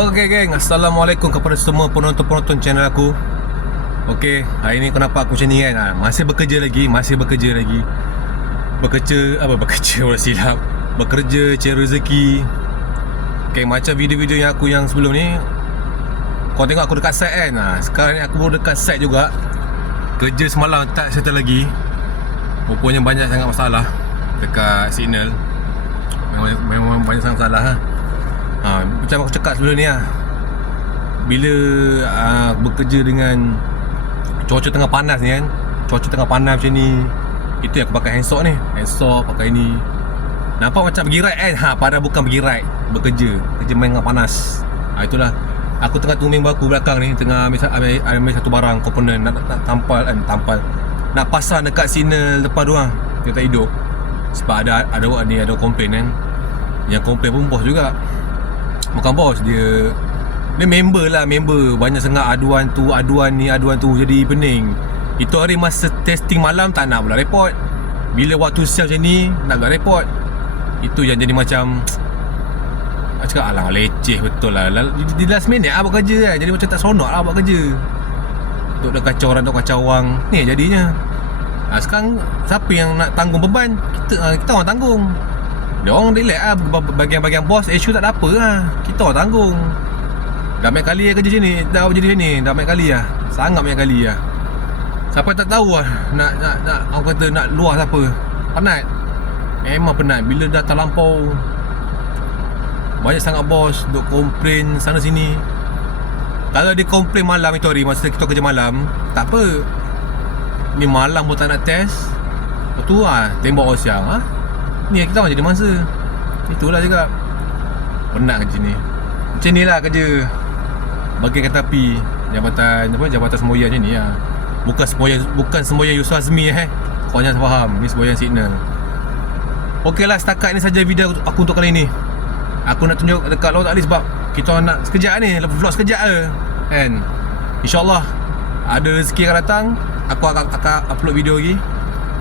Okay geng, Assalamualaikum kepada semua penonton-penonton channel aku. Okay, hari ni kau nampak aku macam ni kan, masih bekerja lagi. Bekerja cari rezeki. Okay, macam video-video yang aku yang sebelum ni, kau tengok aku dekat site kan. Sekarang ni aku baru dekat site juga. Kerja semalam tak settle lagi. Rupanya banyak sangat masalah dekat signal. Memang banyak sangat masalah. Macam aku cakap sebelum ni bila bekerja dengan cuaca tengah panas ni kan, cuaca tengah panas macam ni, itu yang aku pakai handsaw ni. Handsaw pakai ni, nampak macam pergi ride kan, padahal bukan pergi ride, kerja main dengan panas. Itulah, aku tengah tunggu member aku belakang ni, tengah ambil satu barang komponen nak tampal, nak pasang dekat signal depan tu dia tak hidup. Sebab ada komplain kan. Yang komplain pun bos juga. Bukan bos, dia member. Banyak sangat aduan tu, aduan tu, jadi pening. Itu hari masa testing malam tak nak pula report. Bila waktu siang macam ni nak pula report. Itu yang jadi macam, aku cakap alang leceh betul lah. Di last minute buat kerja kan, jadi macam tak seronok buat kerja. Duk kacau orang, ni jadinya. Sekarang siapa yang nak tanggung beban? Kita orang tanggung. Dia orang relax bagian-bagian bos issue tak ada apa kita orang tanggung. Dah banyak kali kerja sini, dah berjadi sini, dah banyak kali sangat banyak kali Siapa tak tahu nak orang kata nak luah siapa. Penat. Memang penat bila dah terlampau. Banyak sangat bos duk komplain sana sini. Kalau dia komplain malam itu hari, masa kita kerja malam, tak apa. Ni malam pun tak nak test. Lepas tu tembak orang siang ni kita orang jadi masa. Itulah juga, penat kerja ni. Macam ni lah kerja bagian kata api, jabatan semboyan macam ni Bukan semboyan Yusuf Azmi kau jangan faham, ni semboyan signal. Okey lah, setakat ni saja video aku untuk kali ni. Aku nak tunjuk dekat luar tadi sebab kita orang nak sekejap ni, vlog sekejap kan. InsyaAllah ada rezeki akan datang, aku akan upload video lagi.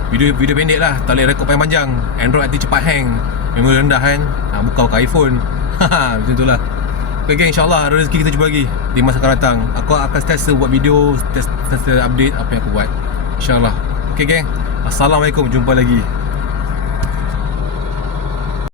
Video pendek lah, tak boleh rekod panjang. Android nanti cepat hang, memori rendah kan. Bukan pakai iPhone. Macam tu lah. Okay geng, insyaAllah ada rezeki kita jumpa lagi di masa akan datang. Aku akan sentiasa buat video, sentiasa update apa yang aku buat, InsyaAllah. Okay geng, Assalamualaikum, jumpa lagi.